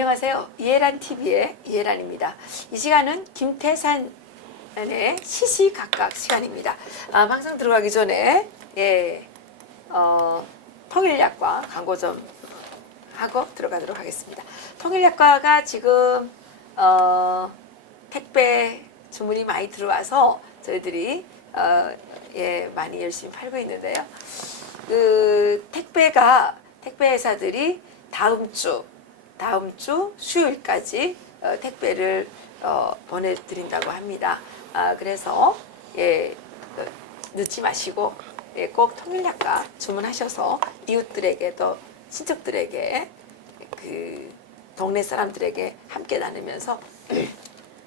안녕하세요. 이해란 TV의 이해란입니다. 이 시간은 김태산의 시시각각 시간입니다. 방송 들어가기 전에 통일약과 광고 좀 하고 들어가도록 하겠습니다. 통일약과가 지금 택배 주문이 많이 들어와서 저희들이 많이 열심히 팔고 있는데요. 그 택배 회사들이 다음 주 수요일까지 택배를 보내드린다고 합니다. 그래서 늦지 마시고 꼭 통일약과 주문하셔서 이웃들에게도 친척들에게 그 동네 사람들에게 함께 나누면서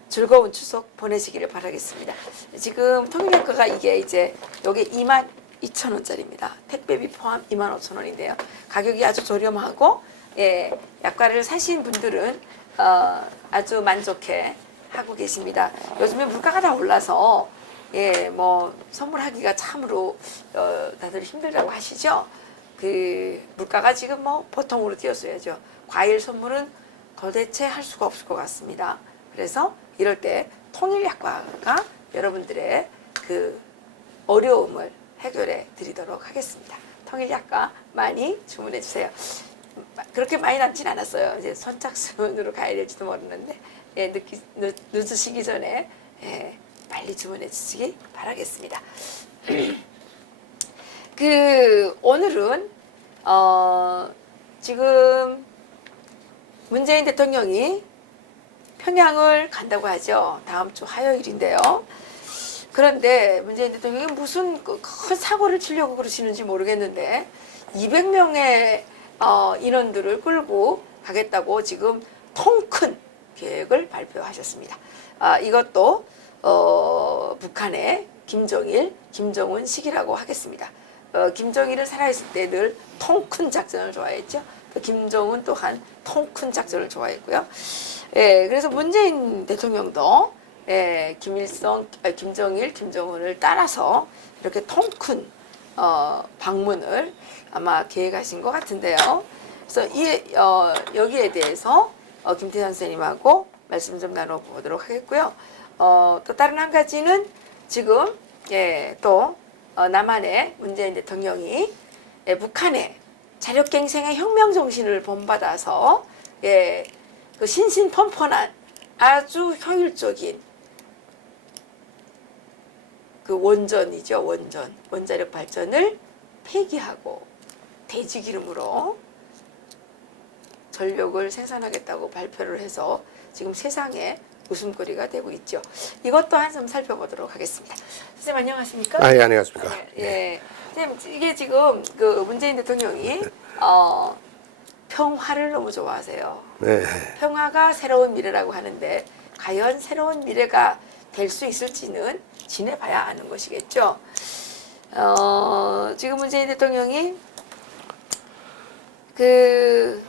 즐거운 추석 보내시기를 바라겠습니다. 지금 통일약과가 이게 이제 여기 22,000원짜리입니다. 택배비 포함 25,000원인데요. 가격이 아주 저렴하고 약과를 사신 분들은 아주 만족해 하고 계십니다. 요즘에 물가가 다 올라서 뭐 선물하기가 참으로 다들 힘들다고 하시죠. 그 물가가 지금 뭐 보통으로 뛰었어야죠. 과일 선물은 도대체 할 수가 없을 것 같습니다. 그래서 이럴 때 통일약과가 여러분들의 그 어려움을 해결해 드리도록 하겠습니다. 통일약과 많이 주문해 주세요. 그렇게 많이 남진 않았어요. 이제 선착순으로 가야 될지도 모르는데 늦으시기 전에 빨리 주문해 주시기 바라겠습니다. 오늘은 지금 문재인 대통령이 평양을 간다고 하죠. 다음 주 화요일인데요. 그런데 문재인 대통령이 무슨 큰 사고를 치려고 그러시는지 모르겠는데 200명의 인원들을 끌고 가겠다고 지금 통큰 계획을 발표하셨습니다. 이것도 북한의 김정일, 김정은 식이라고 하겠습니다. 김정일은 살아있을 때 늘 통큰 작전을 좋아했죠. 김정은 또한 통큰 작전을 좋아했고요. 그래서 문재인 대통령도 김정일, 김정은을 따라서 이렇게 통큰 방문을 아마 계획하신 것 같은데요. 그래서 여기에 대해서 김태산 선생님하고 말씀 좀 나눠보도록 하겠고요. 또 다른 한 가지는 지금 또 남한의 문재인 대통령이 북한의 자력갱생의 혁명 정신을 본받아서 그 신신펀펀한 아주 효율적인 그 원전이죠. 원자력 발전을 폐기하고 대지기름으로 전력을 생산하겠다고 발표를 해서 지금 세상에 웃음거리가 되고 있죠. 이것도 한번 살펴보도록 하겠습니다. 선생님 안녕하십니까? 예, 안녕하십니까? 선생님 이게 지금 그 문재인 대통령이 평화를 너무 좋아하세요. 네. 평화가 새로운 미래라고 하는데 과연 새로운 미래가 될 수 있을지는 지내봐야 아는 것이겠죠. 지금 문재인 대통령이 그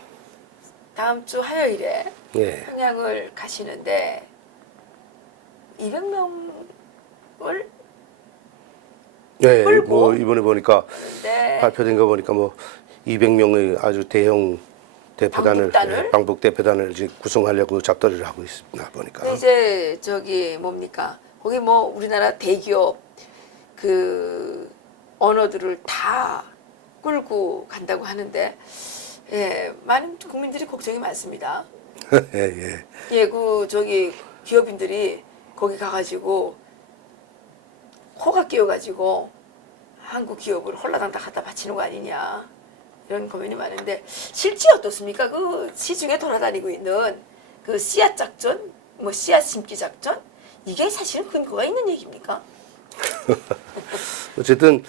다음 주 화요일에 평양을 가시는데 200명을 뭐 이번에 보니까 발표된 거 보니까 뭐 200명의 아주 대형 대표단을 방북 대표단을 이제 구성하려고 잡더리를 하고 있습니다. 보니까. 이제 저기 뭡니까? 거기 뭐 우리나라 대기업 그 언어들을 다 끌고 간다고 하는데 많은 국민들이 걱정이 많습니다. 그 저기 기업인들이 거기 가가지고 코가 끼어가지고 한국 기업을 홀라당당 갖다 바치는 거 아니냐 이런 고민이 많은데 실제 어떻습니까? 그 시중에 돌아다니고 있는 그 씨앗 작전, 뭐 씨앗 심기 작전 이게 사실은 근거가 있는 얘기입니까? 어쨌든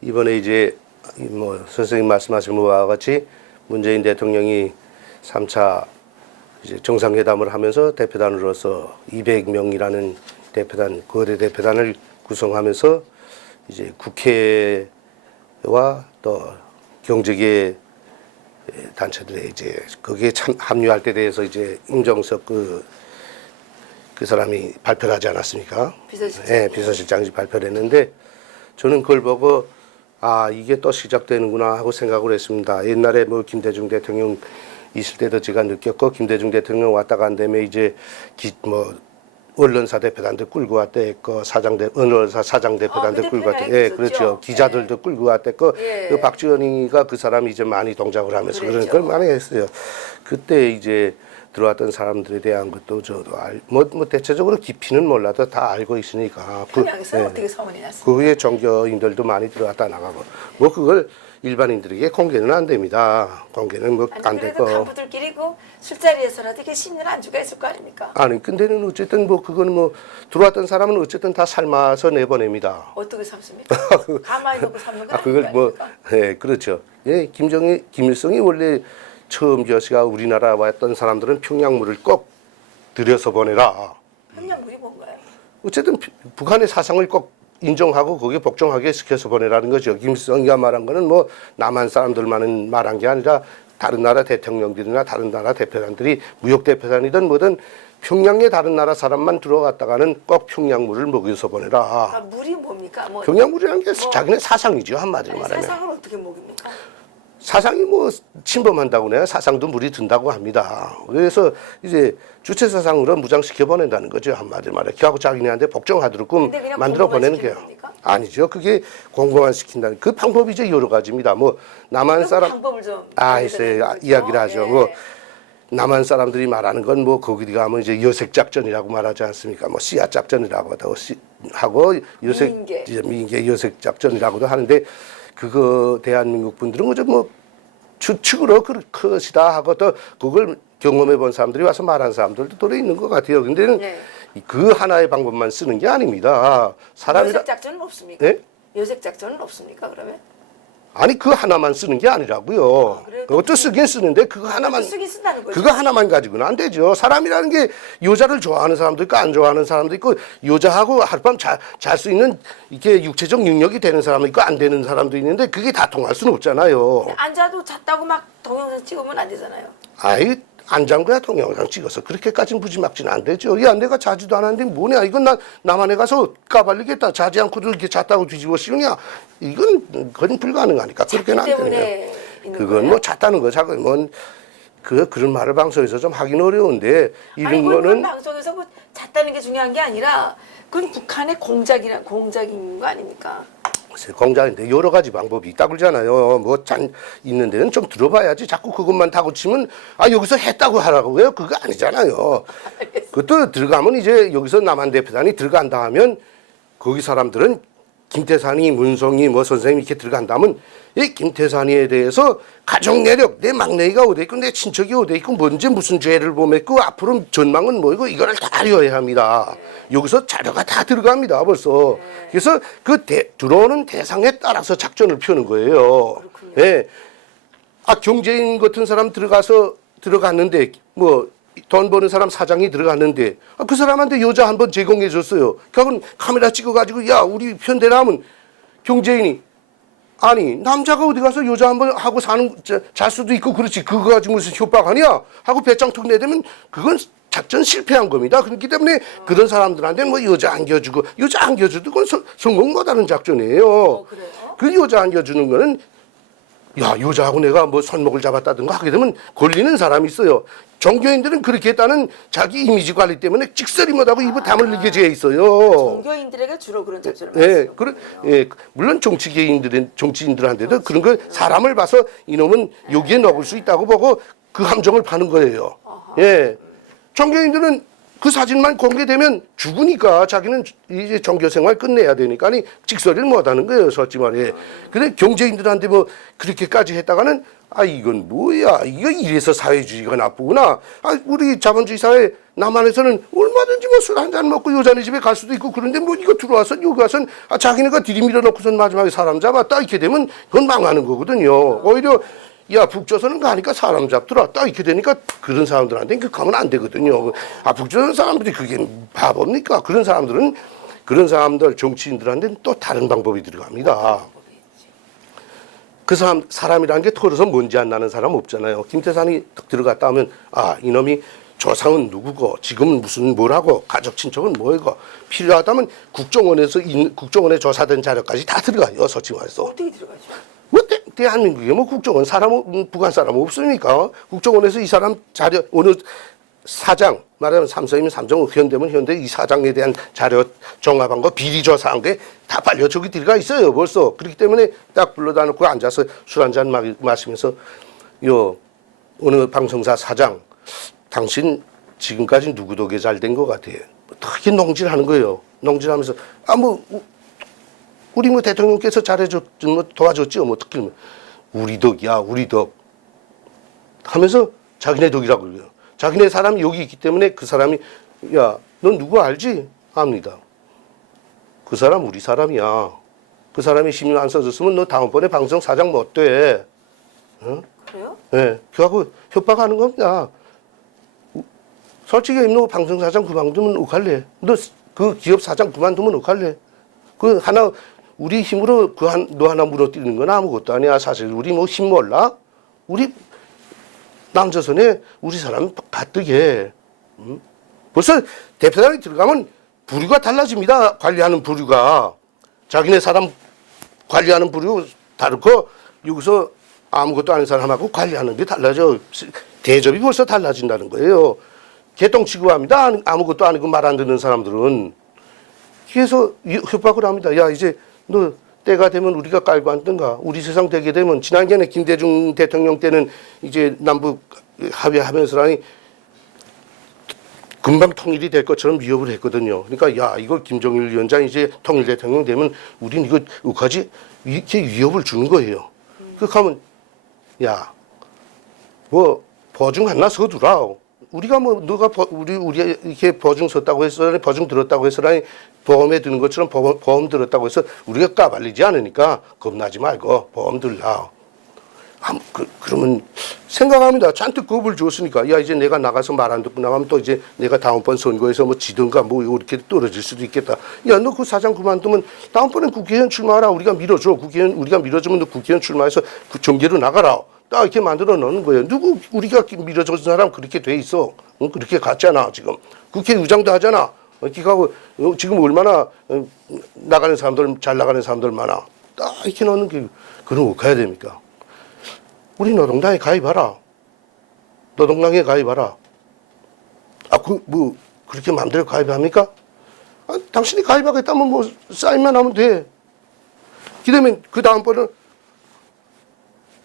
이번에 이제 뭐 선생님 말씀하신 바와 같이 문재인 대통령이 3차 이제 정상회담을 하면서 대표단으로서 200명이라는 대표단, 거대 대표단을 구성하면서 이제 국회와 또 경제계 단체들의 이제 거기에 합류할 때 대해서 이제 임정석 그 사람이 발표를 하지 않았습니까? 비서실장. 비서실장이 발표를 했는데 저는 그걸 보고 이게 또 시작되는구나 하고 생각을 했습니다. 옛날에 뭐 김대중 대통령 있을 때도 제가 느꼈고 김대중 대통령 왔다 간 다음에 이제 언론사 대표단들 끌고 왔다 했고 언론사 사장 대표단들 그 끌고 왔다. 대표가 예, 있었죠. 그렇죠. 기자들도 끌고 왔다 했고 예. 그 박지원이가 그 사람이 이제 많이 동작을 하면서 그런 그랬죠. 걸 많이 했어요. 그때 이제 들어왔던 사람들에 대한 것도 저도 뭐 대체적으로 깊이는 몰라도 다 알고 있으니까 평양에서 예. 어떻게 소문이 났어요? 그 후에 종교인들도 많이 들어왔다 나가고 뭐 그걸 일반인들에게 공개는 안 됩니다. 공개는 뭐 안 아니 그래도 되고. 간부들끼리 그 술자리에서라도 이렇게 심리는 안주가 있을 거 아닙니까? 아니 근데는 어쨌든 뭐 그건 뭐 들어왔던 사람은 어쨌든 다 삶아서 내보냅니다. 어떻게 삶습니까? 가만히 놓고 삶는 거 그걸 뭐 아닙니까? 예, 그렇죠. 예, 김일성이 원래 처음 저시가 우리나라 왔던 사람들은 평양물을 꼭 들여서 보내라. 평양물이 뭔가요? 어쨌든 북한의 사상을 꼭 인정하고 거기에 복종하게 시켜서 보내라는 거죠. 김일성이가 말한 거는 뭐 남한 사람들만은 말한 게 아니라 다른 나라 대통령들이나 다른 나라 대표단들이 무역 대표단이든 뭐든 평양에 다른 나라 사람만 들어갔다가는 꼭 평양물을 먹여서 보내라. 아, 물이 뭡니까? 뭐 평양물이라는 게 자기네 사상이죠, 한마디로 아니, 말하면. 사상을 어떻게 먹입니까? 사상이 뭐 침범한다고 해야 사상도 물이 든다고 합니다. 그래서 이제 주체 사상으로 무장시켜 보낸다는 거죠, 한마디로 말해. 걔하고 자기네한테 복종하도록 근데 그냥 만들어 보내는 공부만 게요. 시키는 겁니까? 아니죠. 그게 공부만 시킨다는 그 방법이 이제 여러 가지입니다. 뭐 남한 그럼 사람 방법을 좀 있어요. 알려드리는 이야기를 거죠? 하죠. 예. 뭐 남한 사람들이 말하는 건 뭐 거기 가면 이제 여색 작전이라고 말하지 않습니까? 뭐 씨앗 작전이라고 하고 여색 미인계. 이제 미인계 여색 작전이라고도 하는데 그거 대한민국 분들은 그저 뭐 추측으로 그것이다 하고 또 그걸 경험해 본 사람들이 와서 말한 사람들도 또 있는 것 같아요. 근데는 네. 그 하나의 방법만 쓰는 게 아닙니다. 사람이라 여색 작전은 없습니까? 예? 여색 작전은 없습니까? 그러면 아니 그 하나만 쓰는 게 아니라고요. 그래요? 그것도 쓰긴 쓰는데 그거 하나만 쓰긴 쓴다는 거죠. 그거 하나만 가지고는 안 되죠. 사람이라는 게 여자를 좋아하는 사람도 있고 안 좋아하는 사람도 있고 여자하고 하룻밤 잘 수 있는 이렇게 육체적 능력이 되는 사람도 있고 안 되는 사람도 있는데 그게 다 통할 수는 없잖아요. 앉아도 잤다고 막 동영상 찍으면 안 되잖아요. 아이 안 잔 거야 동영상 찍어서 그렇게까지는 무지막지는 안 되죠. 야 내가 자지도 않았는데 뭐냐 이건 남한에 가서 까발리겠다 자지 않고도 이렇게 잤다고 뒤집어 씌우냐 이건 그건 불가능하니까 그렇게는 안 때문에 돼요. 있는 그건 거예요? 뭐 잤다는 거 자꾸 그런 말을 방송에서 좀 하긴 어려운데 아니 이런 그건 거는 방송에서 뭐 잤다는 게 중요한 게 아니라 그건 북한의 공작인 거 아닙니까? 글쎄, 공작인데 여러 가지 방법이 있다 그러잖아요. 뭐 있는 데는 좀 들어봐야지. 자꾸 그것만 타고 치면 여기서 했다고 하라고요. 그거 아니잖아요. 그것도 들어가면 이제 여기서 남한 대표단이 들어간다 하면 거기 사람들은 김태산이 문성이 뭐 선생님이 이렇게 들어간다면 이 김태산이에 대해서 가족 내력 내 막내가 어디 있고 내 친척이 어디 있고 뭔지 무슨 죄를 범했고 앞으로 전망은 뭐이고 이거를 다 알려야 합니다. 여기서 자료가 다 들어갑니다 벌써. 그래서 그 들어오는 대상에 따라서 작전을 펴는 거예요. 그렇군요. 예. 경제인 같은 사람 들어갔는데 뭐 돈 버는 사람 사장이 들어갔는데 그 사람한테 여자 한 번 제공해 줬어요. 그건 카메라 찍어가지고 야 우리 편대라면 경제인이 아니 남자가 어디 가서 여자 한 번 하고 잘 수도 있고 그렇지 그거 가지고 무슨 협박하냐 하고 배짱 툭 내대면 그건 작전 실패한 겁니다. 그렇기 때문에 그런 사람들한테 뭐 여자 안겨주고 여자 안겨줘도 그건 성공 못하는 작전이에요. 그래요? 그 여자 안겨주는 거는 야 여자하고 내가 뭐 손목을 잡았다든가 하게 되면 걸리는 사람이 있어요. 종교인들은 그렇게 했다는 자기 이미지 관리 때문에 찍소리 못하고 입을 다물리게 돼 있어요. 종교인들에게 주로 그런 작전을 예, 말씀하시는 예, 물론 정치인들한테도 그런 걸 사람을 봐서 이놈은 여기에 넣을 수 있다고 보고 그 함정을 파는 거예요. 예, 종교인들은 그 사진만 공개되면 죽으니까 자기는 이제 종교 생활 끝내야 되니까 아니 찍소리를 못하는 거예요, 솔직히 말해. 근데 경제인들한테 뭐 그렇게까지 했다가는 이건 뭐야? 이거 이래서 사회주의가 나쁘구나. 우리 자본주의 사회 남한에서는 얼마든지 뭐 술 한 잔 먹고 여자네 집에 갈 수도 있고 그런데 뭐 이거 들어와서 여기 와서 자기네가 들이밀어 놓고선 마지막에 사람 잡았다 이렇게 되면 그건 망하는 거거든요. 오히려 야 북조선은 가니까 사람 잡더라 딱 이렇게 되니까 그런 사람들한테는 그 가면 안 되거든요. 북조선 사람들이 그게 바보입니까? 그런 사람들 정치인들한테는 또 다른 방법이 들어갑니다. 그 사람이라는 게 털어서 먼지 안 나는 사람 없잖아요. 김태산이 딱 들어갔다 하면 이놈이 조상은 누구고 지금은 무슨 뭐라고 가족 친척은 뭐이고 필요하다면 국정원에 조사된 자료까지 다 들어가요. 솔직히 말해서. 어떻게 들어가죠? 뭐 대한민국에 뭐 국정원 사람, 북한 사람 없습니까? 국정원에서 이 사람 자료, 어느 사장, 말하면 삼성이면 삼성, 현대면 현대 이 사장에 대한 자료 종합한 거, 비리 조사한 게 다 빨려 저기 들어가 있어요, 벌써. 그렇기 때문에 딱 불러다 놓고 앉아서 술 한잔 마시면서, 어느 방송사 사장, 당신 지금까지 누구 덕에 잘 된 것 같아. 되게 농질하는 거예요. 농질하면서, 우리 뭐 대통령께서 잘해줬지, 뭐 도와줬지, 뭐 특히 우리 덕이야, 우리 덕. 하면서 자기네 덕이라고 그래요. 자기네 사람이 여기 있기 때문에 그 사람이, 야, 넌 누구 알지? 압니다. 그 사람 우리 사람이야. 그 사람이 신경 안 써줬으면 너 다음번에 방송 사장 못 돼. 어? 그래요? 네. 그하고 협박하는 겁니다. 솔직히 너 방송 사장 그만두면 어떡할래? 너 그 기업 사장 그만두면 어떡할래? 그 하나, 우리 힘으로 너 하나 무너뜨리는 건 아무것도 아니야. 사실 우리 뭐 힘 몰라? 우리 남조선에 우리 사람 가뜩해. 벌써 대표단에 들어가면 부류가 달라집니다. 관리하는 부류가. 자기네 사람 관리하는 부류 다르고 여기서 아무것도 아닌 사람하고 관리하는 게 달라져. 대접이 벌써 달라진다는 거예요. 개똥 취급합니다. 아무것도 아니고 말 안 듣는 사람들은. 그래서 협박을 합니다. 야, 이제 너 때가 되면 우리가 깔고 앉든가. 우리 세상 되게 되면 지난번에 김대중 대통령 때는 이제 남북 합의하면서라니 금방 통일이 될 것처럼 위협을 했거든요. 그러니까 야, 이거 김정일 위원장 이제 통일 대통령 되면 우린 이거 어떡하지? 이렇게 위협을 주는 거예요. 그렇게 하면 야, 뭐 보증 하나 서두라. 우리가 뭐 너가 우리 이렇게 보증 섰다고 해서 보증 들었다고 해서라니 보험에 드는 것처럼 보험 들었다고 해서 우리가 까발리지 않으니까 겁나지 말고 보험 들라. 그러면 생각합니다. 잔뜩 겁을 줬으니까 야, 이제 내가 나가서 말 안 듣고 나가면 또 이제 내가 다음번 선거에서 뭐 지든가 뭐 이렇게 떨어질 수도 있겠다. 야, 너 그 사장 그만두면 다음번엔 국회의원 출마하라. 우리가 밀어줘. 국회의원 우리가 밀어주면 너 국회의원 출마해서 그 정계로 나가라. 딱 이렇게 만들어 놓는 거예요. 누구 우리가 밀어준 사람 그렇게 돼 있어. 그렇게 갔잖아 지금. 국회의장도 하잖아. 이렇게 하고 지금 얼마나 나가는 사람들 잘 나가는 사람들 많아. 딱 이렇게 넣는 게 그럼 어떻게 해야 됩니까? 우리 노동당에 가입하라. 노동당에 가입하라. 뭐 그렇게 마음대로 가입합니까? 당신이 가입하겠다면 뭐 사인만 하면 돼. 그러면 그 다음번은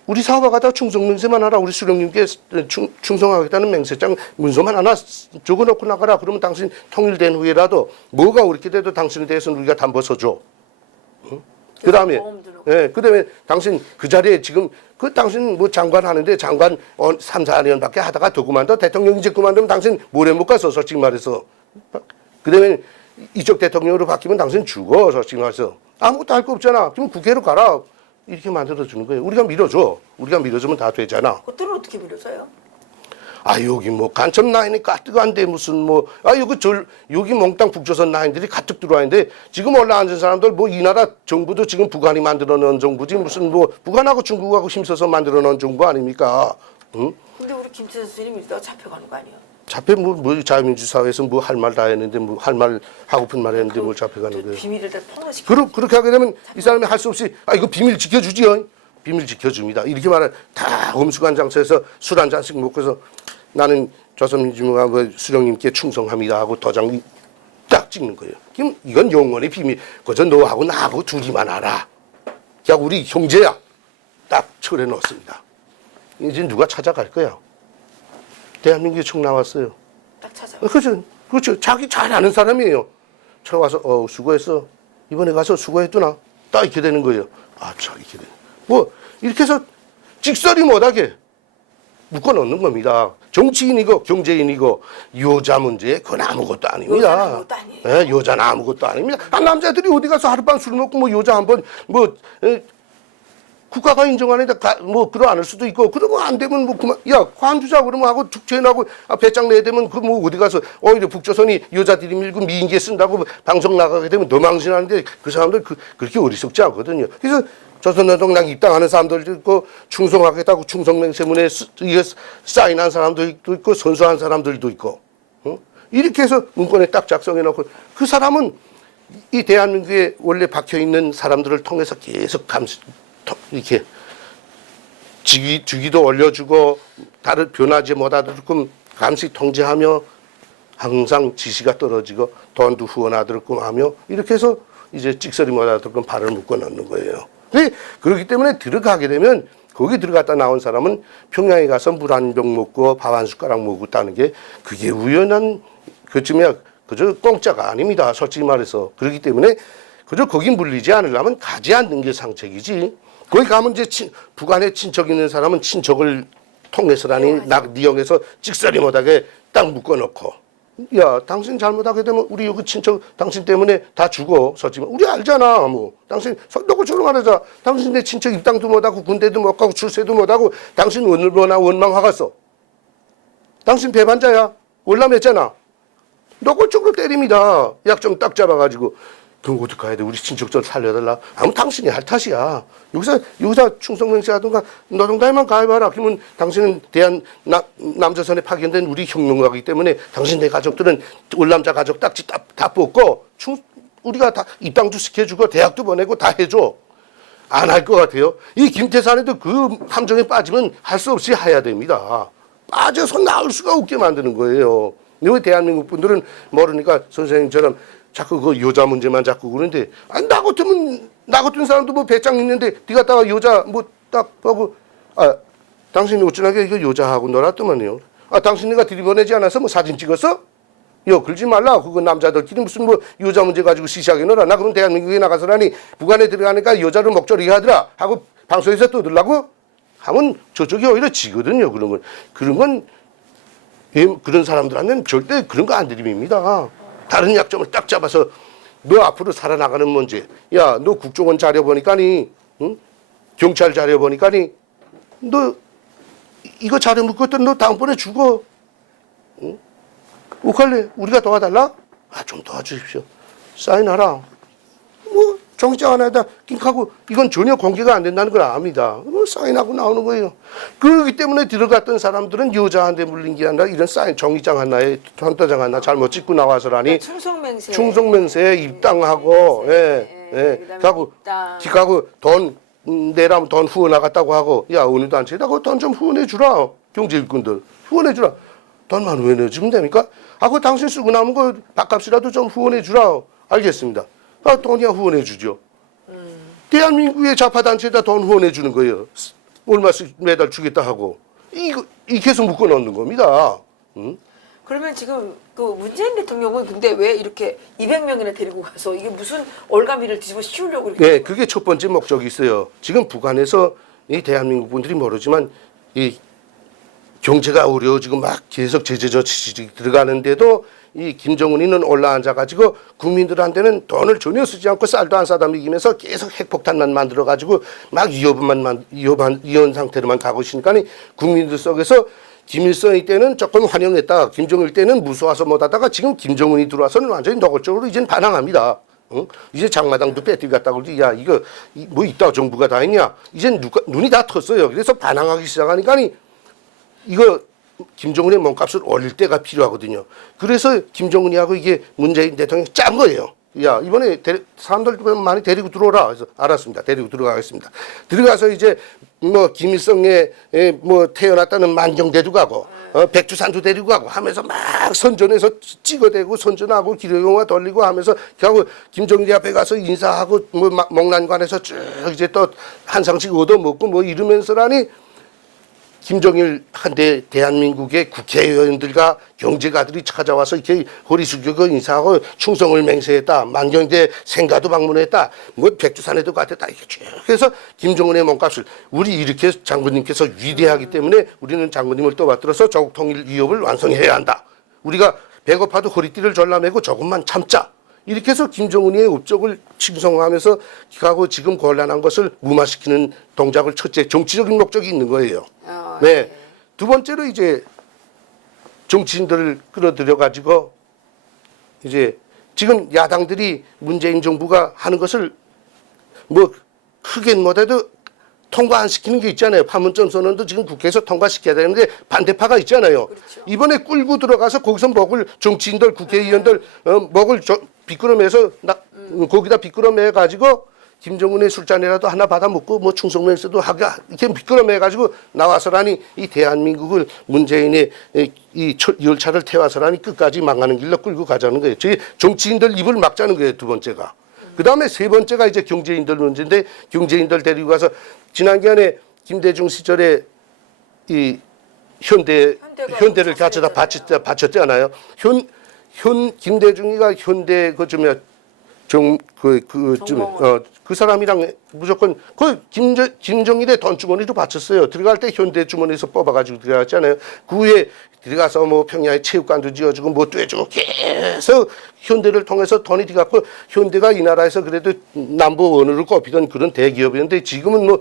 우리 사업하다가 충성 맹세만 하라. 우리 수령님께 충성하겠다는 맹세장 문서만 하나 적어놓고 나가라. 그러면 당신 통일된 후에라도 뭐가 그렇게 돼도 당신에 대해서는 우리가 담보 서줘. 응? 그다음에 그다음에 당신 그 자리에 지금 그 당신 뭐 장관 하는데 장관 3, 4년밖에 하다가 더 그만둬. 대통령 이제 그만두면 당신 모래 못 가서 솔직히 말해서. 그다음에 이쪽 대통령으로 바뀌면 당신 죽어 솔직히 말해서. 아무것도 할 거 없잖아. 그럼 국회로 가라. 이렇게 만들어주는 거예요. 우리가 밀어줘. 우리가 밀어주면 다 되잖아. 그것들은 어떻게 밀어줘요? 여기 뭐 간첩 라인이 가뜩한데 무슨 뭐, 여기 몽땅 북조선 라인들이 가뜩 들어와 있는데 지금 올라앉은 사람들 뭐 이 나라 정부도 지금 북한이 만들어 놓은 정부지 무슨 뭐 북한하고 중국하고 힘써서 만들어 놓은 정부 아닙니까? 응? 근데 우리 김태선 선생님이 이러다가 잡혀가는 거 아니에요? 자유민주사회에서 뭐 할 말 다 했는데 뭐 할 말 하고픈 말 했는데 뭘 잡혀가는 거예요? 비밀을 다 폭로시켜. 그렇게 하게 되면 이 사람이 할 수 없이 이거 비밀 지켜주지요. 비밀 지켜줍니다. 이렇게 말하면 다 엄숙한 장소에서 술 한 잔씩 먹고서 나는 조선민주주의와 뭐 수령님께 충성합니다 하고 도장 딱 찍는 거예요. 그럼 이건 영원히 비밀. 그저 너하고 나하고 둘이만 알아. 야, 우리 형제야. 딱 철해 놓습니다. 이제 누가 찾아갈 거야. 대한민국에 총 나왔어요. 딱 찾아. 그렇죠. 자기 잘 아는 사람이에요. 찾아와서 수고했어. 이번에 가서 수고했더나. 딱 이렇게 되는 거예요. 참 이렇게 돼. 뭐 이렇게 해서 직설이 못하게 묶어 놓는 겁니다. 정치인이고 경제인이고 여자 문제에 그건 아무것도 아닙니다. 여자는 아무것도 아니에요. 예, 여자는 아무것도 아닙니다. 남자들이 어디 가서 하룻밤 술 먹고 뭐 여자 한번 뭐 국가가 인정하는데 뭐 그러 않을 수도 있고 그러면 안 되면 뭐 그만 관두자 그러면 하고 축제하고 배짱 내야 되면 그 뭐 어디 가서 오히려 북조선이 여자들이 밀고 미인계 쓴다고 방송 나가게 되면 더 망신하는데 그 사람들 그렇게 어리석지 않거든요. 그래서 조선노동당 입당하는 사람들도 있고 충성하겠다고 충성맹세문에 사인한 사람들도 있고 선서한 사람들도 있고 이렇게 해서 문건에 딱 작성해 놓고 그 사람은 이 대한민국에 원래 박혀 있는 사람들을 통해서 계속 이렇게 주기도 올려주고 다른 변하지 못하도록 감시 통제하며 항상 지시가 떨어지고 돈도 후원하도록 하며 이렇게 해서 이제 찍소리 못하도록 발을 묶어 넣는 거예요. 그렇기 때문에 들어가게 되면 거기 들어갔다 나온 사람은 평양에 가서 물 한 병 먹고 밥 한 숟가락 먹고 따는 게 그게 우연한 그쯤이야 그저 공짜가 아닙니다. 솔직히 말해서. 그렇기 때문에 그저 거기 물리지 않으려면 가지 않는 게 상책이지. 거기 가면 이제 북한에 친척 있는 사람은 친척을 통해서라니 니영에서 찍소리 못하게 딱 묶어놓고 야 당신 잘못하게 되면 우리 여기 친척 당신 때문에 다 죽어. 솔직히 우리 알잖아. 뭐 당신 너그처럼 말하자. 당신 내 친척 입당도 못하고 군대도 못 가고 출세도 못하고 당신 오늘보나 원망 화갔어. 당신 배반자야. 월남했잖아. 너그쪽으로 때립니다. 약 좀 딱 잡아가지고 그럼 어떡해야 돼? 우리 친척 좀 살려달라. 아무 당신이 할 탓이야. 여기서 충성맹세 하든가 노동당에만 가입하라. 그러면 당신은 남조선에 파견된 우리 형농가이기 때문에 당신 내 가족들은 월남자 가족 딱지 다 뽑고 우리가 다 입당도 시켜주고 대학도 보내고 다 해줘. 안 할 것 같아요. 이 김태산에도 그 함정에 빠지면 할 수 없이 해야 됩니다. 빠져서 나올 수가 없게 만드는 거예요. 여기 대한민국 분들은 모르니까 선생님처럼 자꾸 그 여자 문제만 자꾸 그러는데 아니 나 같은 사람도 뭐 배짱 있는데 네 갖다가 여자 뭐 딱 하고 당신이 어쩌나게 이거 여자하고 놀았더만요. 당신네가 들이보내지 않아서 뭐 사진 찍었어? 그러지 말라. 그거 남자들끼리 무슨 뭐 여자 문제 가지고 시시하게 놀아. 나 그럼 대한민국에 나가서라니 북한에 들어가니까 여자를 목소리 하더라 하고 방송에서 떠들라고 하면 저쪽이 오히려 지거든요. 그런 건 그런 사람들한테는 절대 그런 거 안 들입니다. 다른 약점을 딱 잡아서 너 앞으로 살아나가는 문제. 야, 너 국정원 자료 보니까니, 응? 경찰 자료 보니까니, 너 이거 자료 묻고도 너 다음번에 죽어. 응? 어떡할래? 우리가 도와달라? 좀 도와주십시오. 사인하라. 뭐 정장 하나에다 낑하고 이건 전혀 공개가 안 된다는 걸 압니다. 사인하고 나오는 거예요. 그렇기 때문에 들어갔던 사람들은 여자한테 물린 게 아니라 이런 사인 정의장 하나에 헌터장 하나 잘못 찍고 나와서라니 충성맹세에 입당하고 기가고 돈 내라면 돈 후원하겠다고 하고 야 어느 단체에다 돈 좀 후원해 주라. 경제 일꾼들 후원해 주라. 돈만 후원해 주면 됩니까? 그 당신 쓰고 남은 거 밥값이라도 좀 후원해 주라. 알겠습니다. 돈이야 후원해 주죠. 대한민국의 좌파단체에다 돈 후원해 주는 거예요. 얼마씩 매달 주겠다 하고. 이 계속 묶어 놓는 겁니다. 그러면 지금 그 문재인 대통령은 근데 왜 이렇게 200명이나 데리고 가서 이게 무슨 얼감이를 뒤집어 씌우려고 이렇게. 네, 그게 첫 번째 목적이 있어요. 지금 북한에서 이 대한민국 분들이 모르지만 이 경제가 어려워지고 막 계속 제재 조치 들어가는데도 이 김정은이는 올라앉아가지고 국민들한테는 돈을 전혀 쓰지 않고 쌀도 안 사다 먹이면서 계속 핵폭탄만 만들어가지고 막 위협한 상태로만 가고 있으니까 국민들 속에서 김일성이 때는 조금 환영했다. 김정일 때는 무서워서 못하다가 지금 김정은이 들어와서는 완전히 노골적으로 이젠 반항합니다. 이제 장마당도 빼뜨리 갔다고 그러지. 야 이거 뭐 이따 정부가 다 했냐. 이젠 눈이 다 텄어요. 그래서 반항하기 시작하니까 이거 김정은의 몸값을 올릴 때가 필요하거든요. 그래서 김정은이하고 이게 문재인 대통령이 짠 거예요. 야 이번에 사람들 많이 데리고 들어오라. 그래서 알았습니다. 데리고 들어가겠습니다. 들어가서 이제 뭐 김일성에 뭐 태어났다는 만경대도 가고 백두산도 데리고 가고 하면서 막 선전해서 찍어대고 선전하고 기록영화 돌리고 하면서 결국 김정일 앞에 가서 인사하고 뭐 목란관에서 쭉 이제 또 한상씩 얻어먹고 뭐 이러면서라니 김정일 한때 대한민국의 국회의원들과 경제가들이 찾아와서 이렇게 허리 숙이고 인사하고 충성을 맹세했다. 만경대 생가도 방문했다. 뭐 백두산에도 갔다. 이렇게 쭉 해서 김정은의 몸값을 우리 이렇게 장군님께서 위대하기 때문에 우리는 장군님을 또 받들어서 조국 통일 위협을 완성해야 한다. 우리가 배고파도 허리띠를 졸라매고 조금만 참자. 이렇게 해서 김정은이의 업적을 칭송하면서 하고 지금 곤란한 것을 무마시키는 동작을 첫째 정치적인 목적이 있는 거예요. 네. 두 번째로 이제 정치인들을 끌어들여 가지고 이제 지금 야당들이 문재인 정부가 하는 것을 뭐 크게 못해도 통과 안 시키는 게 있잖아요. 판문점 선언도 지금 국회에서 통과시켜야 되는데 반대파가 있잖아요. 그렇죠. 이번에 끌고 들어가서 거기서 먹을 정치인들, 국회의원들 먹을 비끄러매서 거기다 비끄러매 가지고 김정은의 술잔이라도 하나 받아 먹고 뭐 충성맹세도 하가 이렇게 미끄럼해 가지고 나와서라니 이 대한민국을 문재인의 이 열차를 태워서라니 끝까지 망하는 길로 끌고 가자는 거예요. 저희 정치인들 입을 막자는 거예요. 두 번째가. 그다음에 세 번째가 이제 경제인들 문제인데 경제인들 데리고 가서 지난 기간에 김대중 시절에 이 현대를 가져다 바쳤잖아요. 김대중이가 현대 그 사람이랑 무조건 김정일의 돈 주머니도 바쳤어요. 들어갈 때 현대 주머니에서 뽑아가지고 들어갔잖아요. 그 후에 들어가서 뭐 평양에 체육관도 지어주고 뭐 떼주고 계속 현대를 통해서 돈이 들어갔고 현대가 이 나라에서 그래도 넘버원으로 꼽히던 그런 대기업이었는데 지금은 뭐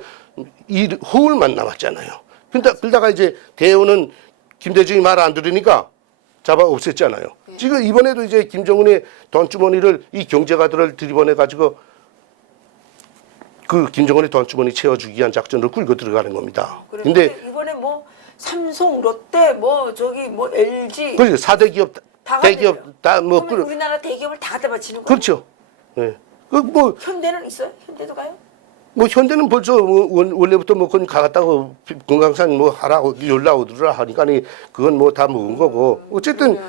이 허울만 남았잖아요. 그러다가 이제 대우는 김대중이 말 안 들으니까 잡아 없앴잖아요. 지금 이번에도 이제 김정은의 돈주머니를 이 경제가들을 들이보내 가지고 그 김정은의 돈주머니 채워주기 위한 작전을 끌고 들어가는 겁니다. 근데 이번에 뭐 삼성, 롯데, 뭐 저기 뭐 LG 그렇죠. 4대 기업, 대기업 다 뭐 우리나라 대기업을 다 갖다 바치는 거예요. 그렇죠. 예. 그 뭐 현대는 있어요? 현대도 가요? 뭐 현대는 벌써 원래부터 뭐 그건 가갔다고 금강산 뭐 하라고 연락오더라 하니까 그건 뭐 다 먹은 거고 어쨌든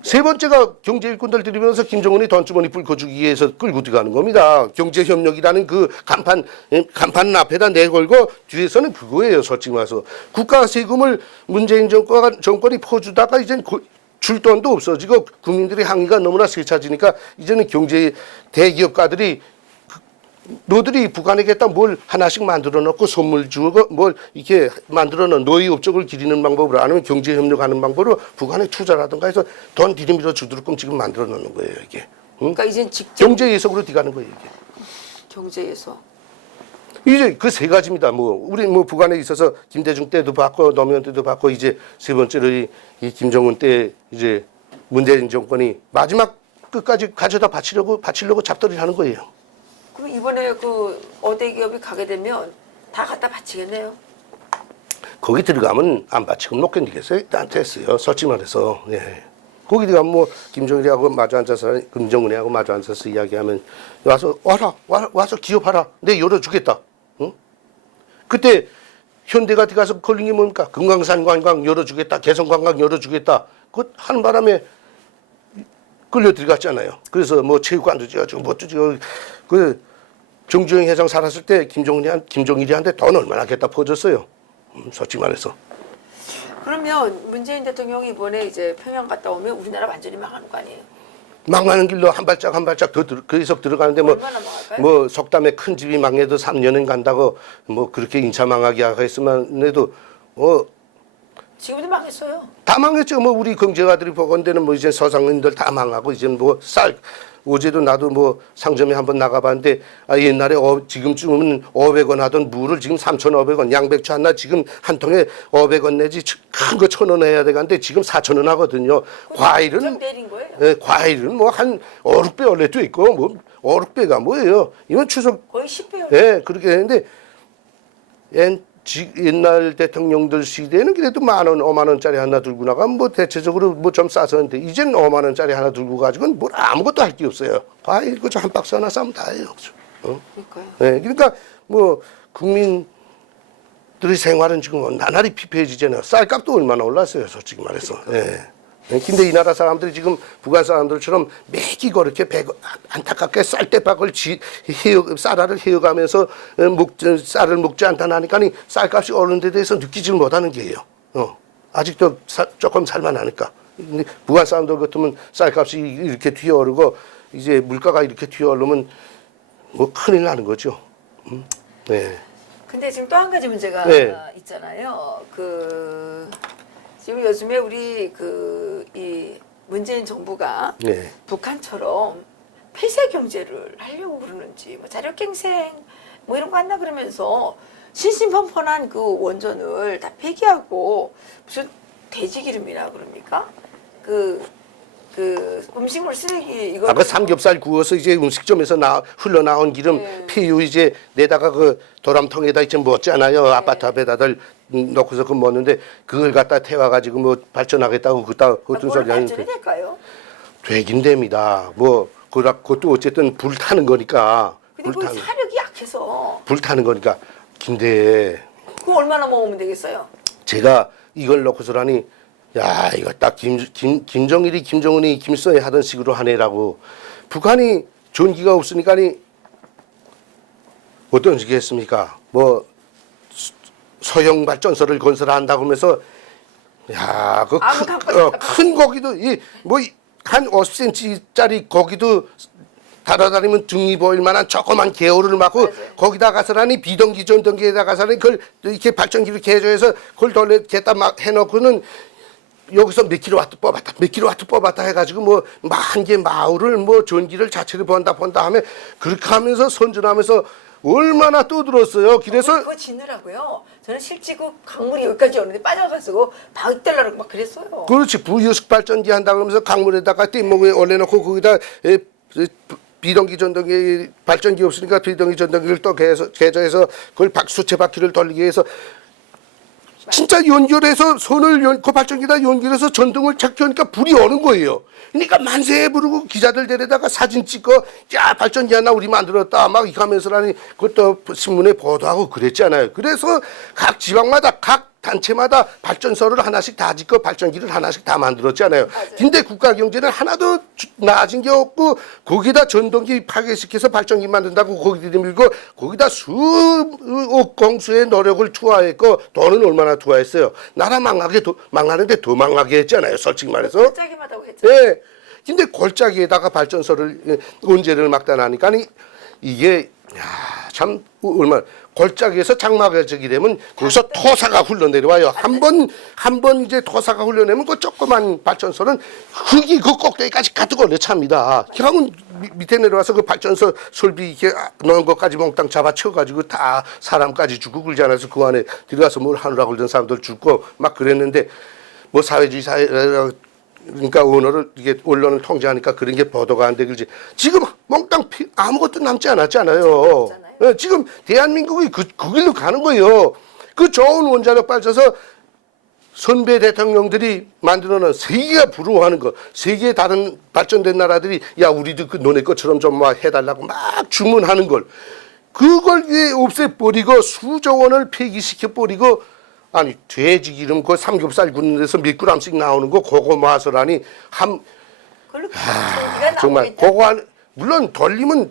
세 번째가 경제 일꾼들 들이면서 김정은이 돈주머니 불거주기 위해서 끌고 들어가는 겁니다. 경제협력이라는 그 간판 앞에다 내걸고 뒤에서는 그거예요. 솔직히 말해서 국가 세금을 문재인 정권이 퍼주다가 이젠 줄 돈도 없어지고 국민들의 항의가 너무나 세차지니까 이제는 경제 대기업가들이 너들이 북한에게다 뭘 하나씩 만들어 놓고 선물 주고 뭘 이렇게 만들어 놓은 노예 업적을 기리는 방법으로 아니면 경제 협력하는 방법으로 북한에 투자라든가 해서 돈 들이밀어 주도록 지금 만들어 놓는 거예요, 이게. 응? 그러니까 이제 직접 경제 예속으로 들어가는 거예요, 이게. 경제 예속. 이제 그 세 가지입니다. 뭐 우리 뭐 북한에 있어서 김대중 때도 받고 노무현 때도 받고 이제 세 번째로 이 김정은 때 이제 문재인 정권이 마지막 끝까지 가져다 바치려고 잡들이를 하는 거예요. 그럼 이번에 그 어대 기업이 가게 되면 다 갖다 바치겠네요. 거기 들어가면 안 바치고 못 견디겠어요? 안 됐어요. 솔직히 말해서. 예. 거기 들어가면 뭐 김정일이하고 마주 앉아서 김정은이하고 마주 앉아서 이야기하면 와서 기업하라. 내 열어주겠다. 응? 그때 현대가 들어가서 걸린 게 뭡니까? 금강산 관광 열어주겠다. 개성 관광 열어주겠다. 그거 하는 바람에 끌려 들어갔잖아요. 그래서 뭐 체육관도 지어주고 뭐도 지어주고 그 정주영 회장 살았을 때 김정일이한테 돈 얼마나 갖다 퍼줬어요. 솔직히 말해서. 그러면 문재인 대통령이 이번에 이제 평양 갔다 오면 우리나라 완전히 망하는 거 아니에요? 망하는 길로 한 발짝 더 계속 들어가는데 뭐 얼마나 망할까요? 뭐 속담에 큰 집이 망해도 3년은 간다고 뭐 그렇게 인차 망하게 하겠으면 해도 지금도 망했어요. 다 망했죠. 뭐 우리 경제가들이 보건대는 뭐 이제 서상인들 다 망하고 이제 뭐 어제도 나도 뭐 상점에 한번 나가봤는데 옛날에 지금쯤은 500원 하던 무를 지금 3,500원 양배추 하나 지금 한 통에 500원 내지 큰 거 1,000원 해야 되는데 지금 4,000원 하거든요. 과일은 내린 거예요? 예, 과일은 뭐 한 5, 6배 원래도 있고 뭐 5, 6배가 뭐예요? 이건 추석 거의 10배요. 예, 그렇게 되는데 옛날 대통령들 시대에는 그래도 10,000원, 50,000원짜리 하나 들고 나가면 뭐 대체적으로 뭐 좀 싸서는데 이제는 50,000원짜리 하나 들고 가지고는 뭘 아무것도 할 게 없어요. 과일 그저 한 박스 하나 싸면 다예요. 그러니까요. 네, 그러니까 뭐 국민들의 생활은 지금 나날이 피폐해지잖아요. 쌀값도 얼마나 올랐어요, 솔직히 말해서. 예. 근데 이 나라 사람들이 지금 북한 사람들처럼 매기고 이렇게 안타깝게 쌀대박을 쌀알을 헤어가면서 쌀을 먹지 않다니까 쌀값이 오른 데 대해서 느끼지 못하는 게예요. 아직도 조금 살만하니까. 근데 북한 사람들 같으면 쌀값이 이렇게 튀어오르고 이제 물가가 이렇게 튀어오르면 뭐 큰일 나는 거죠. 네. 근데 지금 또 한 가지 문제가 네. 있잖아요. 지금 요즘에 우리 이 문재인 정부가 네. 북한처럼 폐쇄 경제를 하려고 그러는지 뭐 자력갱생 뭐 이런 거 한다 그러면서 신신펀펀한 그 원전을 다 폐기하고 무슨 돼지 기름이라 그럽니까? 그 음식물 쓰레기 이거 아까 삼겹살 구워서 이제 음식점에서 흘러나온 기름 폐유 이제 내다가 그 도람통에다 이제 먹잖아요. 아파트 앞에다들 놓고서 그 먹는데 그걸 갖다 태워가지고 뭐 발전하겠다고 어떤 소리 하는데 발전이 될까요? 되긴 됩니다. 뭐 그것도 어쨌든 불타는 거니까. 근데 그 사력이 불타는 거니까. 근데 그거 얼마나 먹으면 되겠어요? 제가 이걸 놓고서라니 야 이거 딱 김정일이 김정은이 김일성이 하던 식으로 하네라고. 북한이 전기가 없으니까니 어떤 식이 했습니까? 뭐 소형 발전소를 건설한다고 하면서 야 그 큰 거기도 한 50cm짜리 거기도 달아다니면 등이 보일 만한 조그만 개울을 막고 맞아요. 거기다 가서라니 비동기 전동기에다 가서라니 그걸 이렇게 발전기를 개조해서 그걸 돌려겠다 막 해놓고는 여기서 몇 킬로와트 뽑았다, 몇 킬로와트 뽑았다 해가지고 뭐 한 개 마을을 뭐 전기를 자체를 본다 하면 그렇게 하면서 선전하면서 얼마나 떠들었어요. 그래서 그거 짓느라고요. 저는 실제 그 강물이 여기까지 오는데 빠져가지고 박달라고 막 그랬어요. 그렇지 부유식 발전기 한다고 하면서 강물에다가 띠목에 올려놓고 거기다 비동기 전동기 발전기 없으니까 비동기 전동기를 또 개조해서 그걸 수채 바퀴를 돌리기 위해서 진짜 연결해서 그 발전기다 연결해서 전등을 착용하니까 불이 오는 거예요. 그러니까 만세 부르고 기자들 데려다가 사진 찍고 야 발전기 하나 우리 만들었다 막 이거 하면서라니 그것도 신문에 보도하고 그랬잖아요. 그래서 각 지방마다 각 단체마다 발전소를 하나씩 다 짓고 발전기를 하나씩 다 만들었잖아요. 맞아요. 근데 국가 경제는 하나도 나아진 게 없고 거기다 전동기 파괴시켜서 발전기 만든다고 거기다 밀고 거기다 수억 공수의 노력을 투하했고 돈은 얼마나 투하했어요. 나라 망하는데 더 망하게 했잖아요. 솔직히 말해서. 골짜기만 하고 했죠. 예. 근데 골짜기에다가 발전소를 원재를 막다 나니까 이게 참 얼마 골짜기에서 장막에 저기 되면 거기서 토사가 흘러내려와요. 한 번 이제 토사가 흘러내면 그 조그만 발전소는 흙이 그 꼭대기까지 가득 올려 찹니다. 그러면 밑에 내려와서 그 발전소 설비 이렇게 넣은 것까지 몽땅 잡아쳐가지고 다 사람까지 죽고 그러지 않아서 그 안에 들어가서 뭘 하느라고 그러던 사람들 죽고 막 그랬는데 뭐 사회주의 사회 그러니까 언어를 이게 언론을 통제하니까 그런 게 보도가 안 되길지 지금 몽땅 아무것도 남지 않았잖아요. 예, 지금 대한민국이 그 길로 가는 거예요. 그 좋은 원자력 발전소 선배 대통령들이 만들어놓은 세계가 부러워하는 거, 세계 다른 발전된 나라들이 야 우리도 그 너네 것처럼 좀 막 해달라고 막 주문하는 걸 그걸 왜 없애버리고 수조 원을 폐기시켜버리고 아니 돼지 기름 그 삼겹살 굽는 데서 몇 그램씩 나오는 거 그거 마서라니 그걸로 전기가 정말 나오겠냐? 그거 물론 돌리면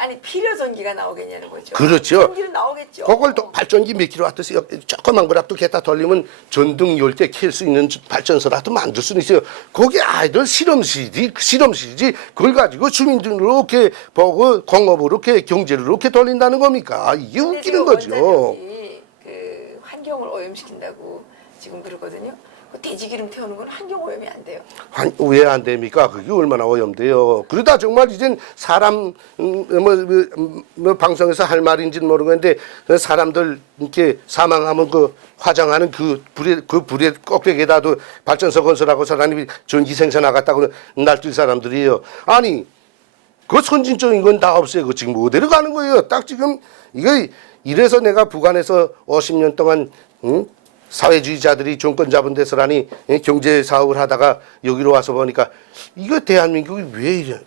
아니 필요 전기가 나오겠냐는 거죠. 그렇죠. 전기는 나오겠죠. 그걸 또 발전기 몇 킬로와트씩 조그만 거라도 갖다 돌리면 전등 열 때 켤 수 있는 발전소라도 만들 수는 있어요. 거기 아이들 실험실이지 그걸 가지고 주민들을 이렇게 보고 공업으로 이렇게 경제를 이렇게 돌린다는 겁니까? 이게 웃기는 거죠. 원자력이 그 환경을 오염시킨다고 지금 그러거든요. 그 돼지기름 태우는 건 환경 오염이 안 돼요. 왜 안 됩니까? 그게 얼마나 오염돼요. 그러다 정말 이젠 사람 뭐 방송에서 할 말인지는 모르겠는데 사람들 이렇게 사망하면 그 화장하는 그 불에 꼭대기에다도 발전소 건설하고 사람이 전기 생산하겠다고 날뛸 사람들이에요. 아니 그 선진적인 건 다 없어요. 그 지금 어디로 가는 거예요? 딱 지금 이래서 내가 북한에서 50년 동안 사회주의자들이 정권 잡은 데서라니 경제 사업을 하다가 여기로 와서 보니까 이거 대한민국이 왜 이래?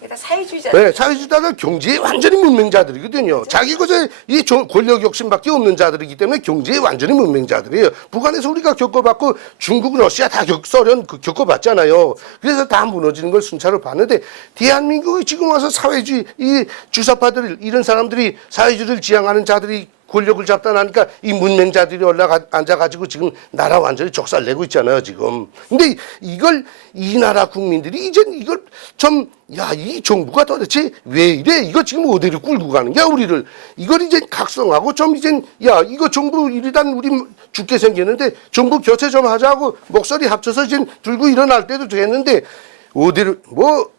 그러니까 사회주의자들. 네, 사회주의자들 경제에 완전히 문맹자들이거든요. 자기 것에 이 권력 욕심밖에 없는 자들이기 때문에 경제에 완전히 문맹자들이에요. 북한에서 우리가 겪어봤고 중국, 러시아 다 소련 겪어봤잖아요. 그래서 다 무너지는 걸 순차로 봤는데 대한민국이 지금 와서 사회주의 이 주사파들 이런 사람들이 사회주의를 지향하는 자들이 권력을 잡다 나니까 이 문맹자들이 앉아가지고 지금 나라 완전히 족살내고 있잖아요, 지금. 근데 이 나라 국민들이 이젠 이걸 이 정부가 도대체 왜 이래? 이거 지금 어디로 끌고 가는 거야, 우리를? 이걸 이제 각성하고 이거 정부 이러단 우리 죽게 생겼는데 정부 교체 좀 하자고 목소리 합쳐서 이제 들고 일어날 때도 됐는데 어디를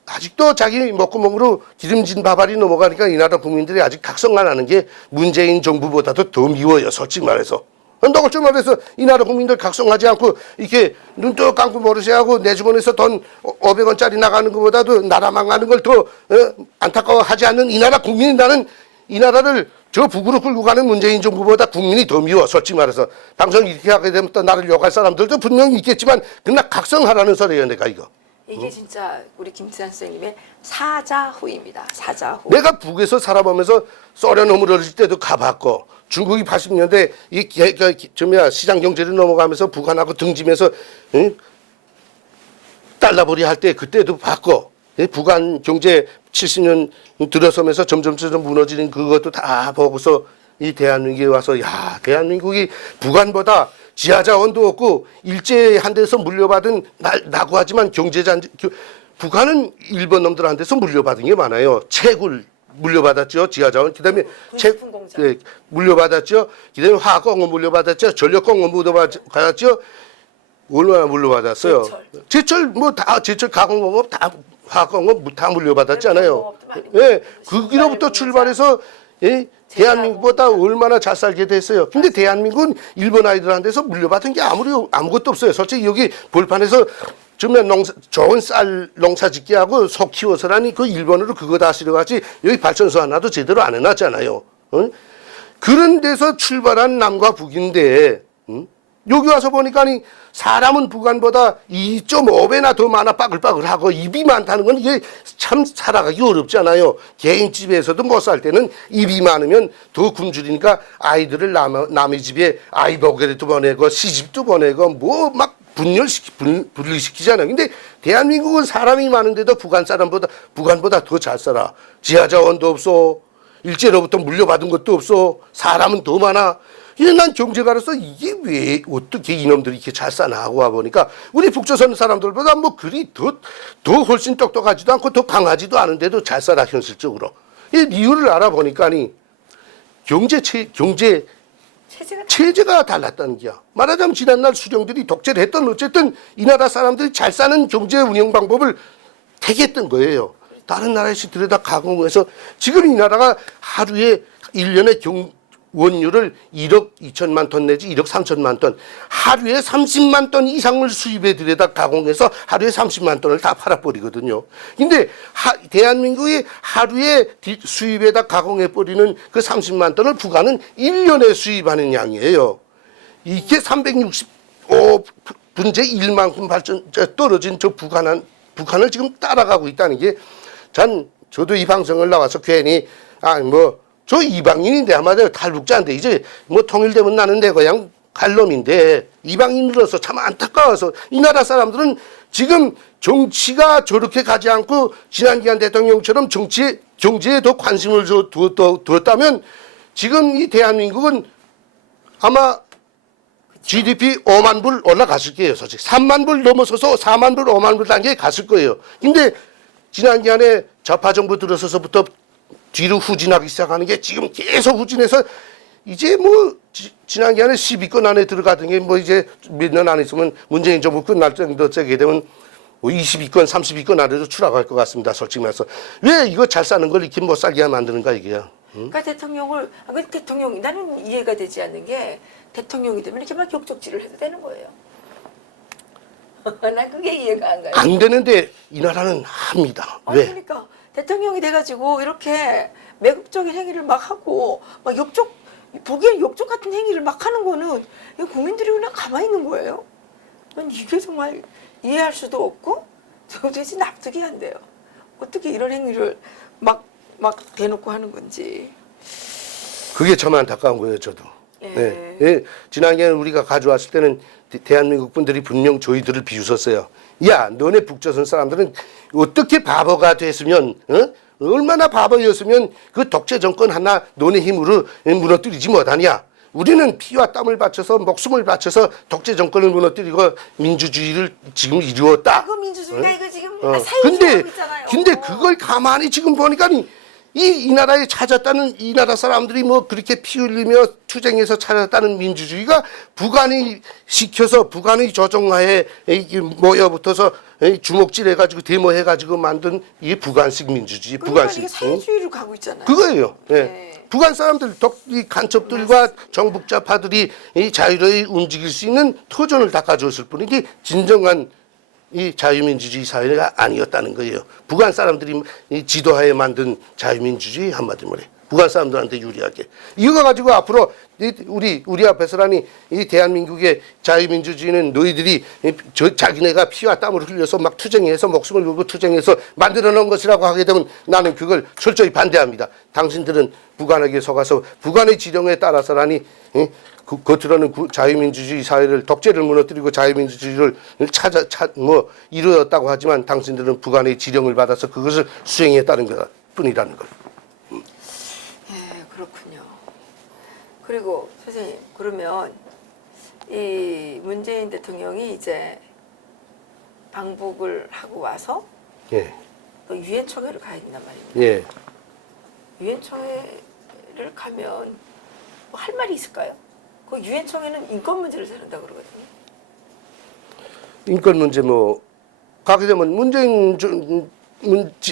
아직도 자기 목구멍으로 기름진 밥알이 넘어가니까 이 나라 국민들이 아직 각성 안 하는 게 문재인 정부보다도 더 미워요, 솔직히 말해서. 너가 좀 말해서 이 나라 국민들 각성하지 않고 이렇게 눈떠 감고 모르쇠하고 내 주머니에서 돈 500원짜리 나가는 것보다도 나라 망하는 걸 더 안타까워하지 않는 이 나라 국민이 나는 이 나라를 저 북으로 끌고 가는 문재인 정부보다 국민이 더 미워, 솔직히 말해서. 방송 이렇게 하게 되면 또 나를 욕할 사람들도 분명히 있겠지만 그러나 각성하라는 소리예요, 내가 이거. 이게 진짜 우리 김태환 선생님의 사자후입니다. 사자후. 내가 북에서 살아보면서 소련 어물어질 때도 가봤고 중국이 80년대 시장 경제로 넘어가면서 북한하고 등지면서 달러벌이 할 때 그때도 봤고 북한 경제 70년 들어서면서 점점 무너지는 그것도 다 보고서 이 대한민국에 와서 야 대한민국이 북한보다 지하자원도 없고 일제한테서 물려받은 나고 하지만 경제잔 북한은 일본 놈들한테서 물려받은 게 많아요. 채굴 물려받았죠. 지하자원. 그다음에 군수품 공장. 네, 물려받았죠. 그다음에 화학공업 물려받았죠. 전력공업 물려받았죠. 얼마나 물려받았어요. 제철 뭐 다 제철 가공공업 다 화학공업 다 물려받았잖아요. 예, 거기로부터 출발해서 예, 대한민국보다 얼마나 잘 살게 됐어요. 근데 대한민국은 일본 아이들한테서 물려받은 게 아무것도 없어요. 솔직히 여기 볼판에서 정말 좋은 쌀 농사 짓게 하고 소 키워서라니 그 일본으로 그거 다 실어가지 여기 발전소 하나도 제대로 안 해놨잖아요. 어? 그런 데서 출발한 남과 북인데 여기 와서 보니까 사람은 북한보다 2.5배나 더 많아 빠글빠글하고 입이 많다는 건 이게 참 살아가기 어렵잖아요. 개인 집에서도 못 살 때는 입이 많으면 더 굶주리니까 아이들을 남의 집에 아이 보게도 보내고 시집도 보내고 뭐 막 분리시키잖아요. 근데 대한민국은 사람이 많은데도 북한보다 더 잘 살아. 지하자원도 없어. 일제로부터 물려받은 것도 없어. 사람은 더 많아. 이제 난 경제가로서 이게 왜 어떻게 이놈들이 이렇게 잘 사나 하고 와보니까 우리 북조선 사람들보다 뭐 그리 더 훨씬 똑똑하지도 않고 더 강하지도 않은데도 잘 살아 현실적으로. 이 이유를 알아보니까니 경제 체제가 달랐다는 게야. 말하자면 지난날 수령들이 독재를 했던 어쨌든 이 나라 사람들이 잘 사는 경제 운영 방법을 택했던 거예요. 다른 나라에서 들여다 가공해서 지금 이 나라가 하루에 1년에 원유를 1억 2천만 톤 내지 1억 3천만 톤 하루에 30만 톤 이상을 수입해 들여다 가공해서 하루에 30만 톤을 다 팔아버리거든요. 근데 대한민국이 하루에 수입에다 가공해 버리는 그 30만 톤을 북한은 1년에 수입하는 양이에요. 이게 365분의 1만큼 떨어진 저 북한을 지금 따라가고 있다는 게 저도 이 방송을 나와서 괜히 저 이방인인데 한마디로 탈북자인데 이제 뭐 통일되면 나는 내 고향 갈 놈인데 이방인으로서 참 안타까워서 이 나라 사람들은 지금 정치가 저렇게 가지 않고 지난기한 대통령처럼 경제에 더 관심을 두었다면 지금 이 대한민국은 아마 GDP 5만 불 올라갔을 거예요. 솔직히 3만 불 넘어서서 4만 불, 5만 불 단계에 갔을 거예요. 근데 지난기한에 좌파 정부 들어서서부터 뒤로 후진하기 시작하는 게 지금 계속 후진해서 이제 뭐 지난기한에 10위권 안에 들어가던 게 뭐 이제 몇 년 안 있으면 문재인 정부 끝날 정도 되게 되면 뭐 20위권, 30위권 안에도 추락할 것 같습니다. 솔직히 말해서 왜 이거 잘 사는 걸 이렇게 못 살게 만드는가 이게요. 그러니까 대통령이 나는 이해가 되지 않는 게 대통령이 되면 이렇게 막 격적질을 해도 되는 거예요. 난 그게 이해가 안 가요. 안 되는데 이 나라는 합니다. 왜? 그러니까 대통령이 돼가지고 이렇게 매국적인 행위를 막 하고 막 보기엔 욕적 같은 행위를 막 하는 거는 국민들이 그냥 가만히 있는 거예요. 난 이게 정말 이해할 수도 없고 도대체 납득이 안 돼요. 어떻게 이런 행위를 막 대놓고 하는 건지. 그게 참 안타까운 거예요, 저도. 예. 네. 예. 지난해 우리가 가져왔을 때는 대한민국 분들이 분명 저희들을 비웃었어요. 야, 너네 북조선 사람들은 어떻게 바보가 됐으면, 얼마나 바보였으면 그 독재 정권 하나 너네 힘으로 무너뜨리지 못하냐. 우리는 피와 땀을 바쳐서 목숨을 바쳐서 독재 정권을 무너뜨리고 민주주의를 지금 이루었다. 그 민주주의가 이거 지금 근데 사유지하고 있잖아요. 그걸 가만히 지금 보니까 이 나라에 찾았다는 이 나라 사람들이 뭐 그렇게 피 흘리며 투쟁해서 찾았다는 민주주의가 북한이 시켜서 북한의 조종하에 모여붙어서 주먹질해가지고 데모해가지고 만든 이 북한식 민주주의, 북한식. 이게 사유주의로 가고 있잖아요. 그거예요. 예. 네. 북한 사람들, 이 간첩들과 정북자파들이 이 자유로이 움직일 수 있는 터전을 닦아줬을 뿐이지 진정한 이 자유민주주의 사회가 아니었다는 거예요. 북한 사람들이 이 지도하에 만든 자유민주주의 한마디로 말해 북한 사람들한테 유리하게. 이거 가지고 앞으로 우리 앞에서라니 이 대한민국의 자유민주주의는 너희들이 자기네가 피와 땀을 흘려서 막 투쟁해서 목숨을 걸고 투쟁해서 만들어 놓은 것이라고 하게 되면 나는 그걸 철저히 반대합니다. 당신들은 북한에게 속아서 북한의 지령에 따라서라니 겉으로는 자유민주주의 사회를 독재를 무너뜨리고 자유민주주의를 이루었다고 하지만 당신들은 북한의 지령을 받아서 그것을 수행했다는 것 뿐이라는 걸. 예, 그렇군요. 그리고 선생님, 그러면 이 문재인 대통령이 이제 방북을 하고 와서 예. 또 유엔총회를 가야 된단 말입니다. 예. 유엔총회를 가면 뭐 할 말이 있을까요? 그 유엔총회는 인권 문제를 다룬다고 그러거든요. 인권 문제 뭐 가게 되면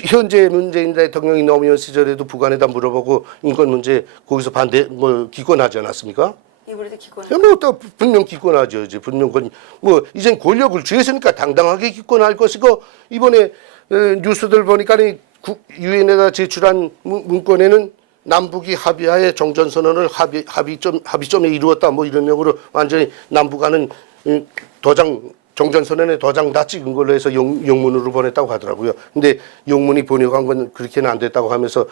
현재 문재인 대통령이 노무현 시절에도 북한에다 물어보고 인권 문제 거기서 반대 뭐 기권하지 않았습니까? 이번에도 기권. 뭐또 분명 기권하죠. 이제 분명 뭐 이젠 권력을 쥐었으니까 당당하게 기권할 것이고 이번에 뉴스들 보니까 유엔에다 제출한 문건에는 남북이 합의하에 종전선언을 합의점에 이루었다 뭐 이런 내용으로 완전히 남북한은 종전선언에 도장 다 찍은 걸로 해서 영문으로 보냈다고 하더라고요. 근데 영문이 번역한 건 그렇게는 안 됐다고 하면서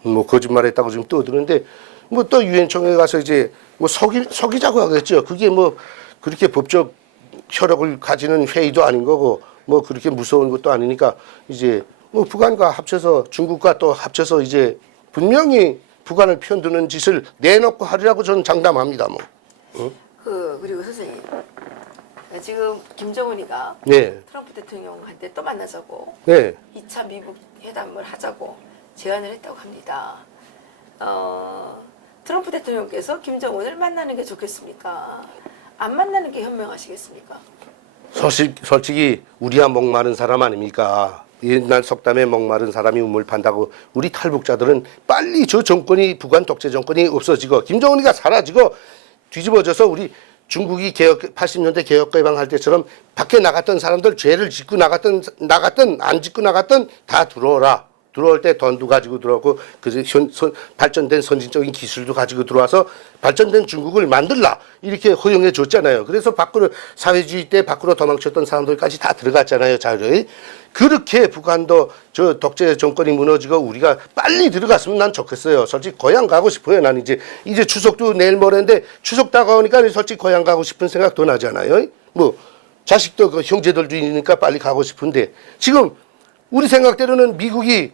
뭐 거짓말했다고 지금 떠드는데 뭐 또 유엔총회 가서 이제 뭐 속이자고 하겠죠. 그게 뭐 그렇게 법적 효력을 가지는 회의도 아닌 거고 뭐 그렇게 무서운 것도 아니니까 이제 뭐 북한과 합쳐서 중국과 또 합쳐서 이제 분명히 북한을 편드는 짓을 내놓고 하리라고 저는 장담합니다. 뭐. 응? 그리고 선생님, 지금 김정은이가 네. 트럼프 대통령한테 또 만나자고 네. 2차 미국 회담을 하자고 제안을 했다고 합니다. 트럼프 대통령께서 김정은을 만나는 게 좋겠습니까? 안 만나는 게 현명하시겠습니까? 솔직히 우리야 목마른 사람 아닙니까? 옛날 속담에 목마른 사람이 우물 판다고 우리 탈북자들은 빨리 저 정권이 북한 독재 정권이 없어지고 김정은이가 사라지고 뒤집어져서 우리 중국이 80년대 개혁 개방할 때처럼 밖에 나갔던 사람들 죄를 짓고 나갔던 안 짓고 나갔던 다 들어오라. 들어올 때 돈도 가지고 들어오고 발전된 선진적인 기술도 가지고 들어와서 발전된 중국을 만들라 이렇게 허용해 줬잖아요. 그래서 밖으로 사회주의 때 밖으로 도망쳤던 사람들까지 다 들어갔잖아요. 자료에. 그렇게 북한도 저 독재 정권이 무너지고 우리가 빨리 들어갔으면 난 좋겠어요. 솔직히 고향 가고 싶어요. 난 이제 추석도 내일 모레인데 추석 다가오니까 솔직히 고향 가고 싶은 생각도 나잖아요. 뭐 자식도 그 형제들도 있으니까 빨리 가고 싶은데 지금 우리 생각대로는 미국이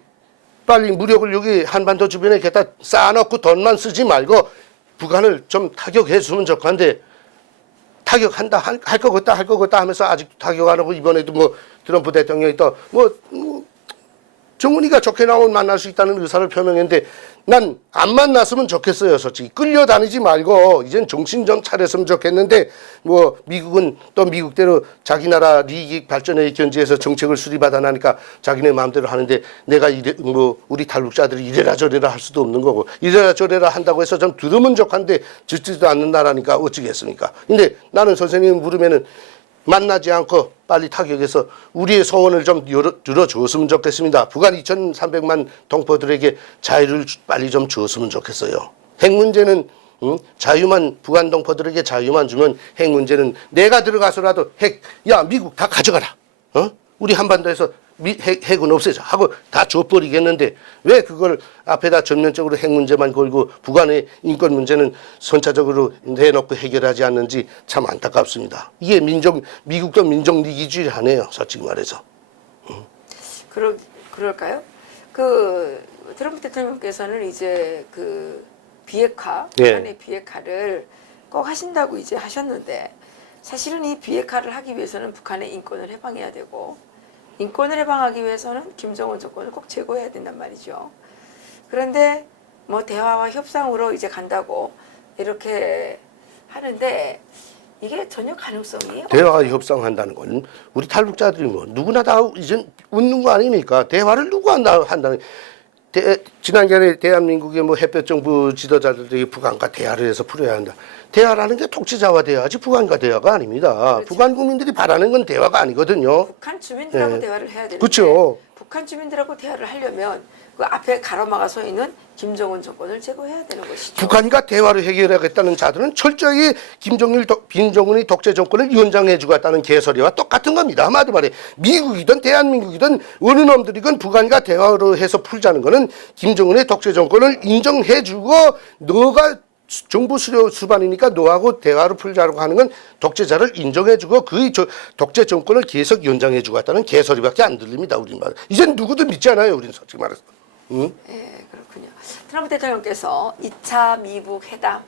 빨리 무력을 여기 한반도 주변에 갖다 쌓아놓고 돈만 쓰지 말고 북한을 좀 타격해주면 좋겠는데 타격한다 할 것 같다 하면서 아직도 타격 안 하고 이번에도 뭐 트럼프 대통령이 또 정은이가 좋게 나오면 만날 수 있다는 의사를 표명했는데 난 안 만났으면 좋겠어요. 솔직히 끌려다니지 말고 이젠 정신 좀 차렸으면 좋겠는데 뭐 미국은 또 미국대로 자기 나라利益 발전에 견지해서 정책을 수립하다 나니까 자기네 마음대로 하는데 내가 우리 탈북자들이 이래라 저래라 할 수도 없는 거고 이래라 저래라 한다고 해서 좀 들으면 좋겠는데 듣지도 않는 나라니까 어찌겠습니까? 근데 나는 선생님 물으면은 만나지 않고 빨리 타격해서 우리의 소원을 좀 들어주었으면 좋겠습니다. 북한 2,300만 동포들에게 자유를 빨리 좀 주었으면 좋겠어요. 핵 문제는 자유만 북한 동포들에게 자유만 주면 핵 문제는 내가 들어가서라도 미국 다 가져가라. 우리 한반도에서 핵은 없애자 하고 다 줘버리겠는데 왜 그걸 앞에다 전면적으로 핵 문제만 걸고 북한의 인권 문제는 선차적으로 내놓고 해결하지 않는지 참 안타깝습니다. 이게 미국도 민족이기주의 하네요. 솔직히 말해서. 그럴까요? 그 트럼프 대통령께서는 이제 그 비핵화, 북한의 비핵화를 꼭 하신다고 이제 하셨는데 사실은 이 비핵화를 하기 위해서는 북한의 인권을 해방해야 되고 인권을 해방하기 위해서는 김정은 정권을 꼭 제거해야 된단 말이죠. 그런데 뭐 대화와 협상으로 이제 간다고 이렇게 하는데 이게 전혀 가능성이 대화와 협상한다는 건 우리 탈북자들이 뭐 누구나 다 이제 웃는 거 아닙니까? 대화를 누구 한다는 지난번에 대한민국의 뭐 햇볕 정부 지도자들이 북한과 대화를 해서 풀어야 한다. 대화라는 게 독재자와 대화지 북한과 대화가 아닙니다. 그렇죠. 북한 국민들이 바라는 건 대화가 아니거든요. 북한 주민들하고 대화를 해야 되는데 그렇죠. 북한 주민들하고 대화를 하려면 그 앞에 가로막아 서 있는 김정은 정권을 제거해야 되는 것이죠. 북한과 대화로 해결하겠다는 자들은 철저히 김정은이 독재 정권을 연장해 주겠다는 개소리와 똑같은 겁니다. 한마디로 말해 미국이든 대한민국이든 어느 놈들이건 북한과 대화로 해서 풀자는 거는 김정은의 독재 정권을 인정해 주고 너가 정부 수반이니까 너하고 대화로 풀자고 하는 건 독재자를 인정해주고 그 독재 정권을 계속 연장해주고 했다는 개소리밖에 안 들립니다. 우리말. 이젠 누구도 믿지 않아요. 우리는 솔직히 말해서. 응? 네, 그렇군요. 트럼프 대통령께서 2차 미북 회담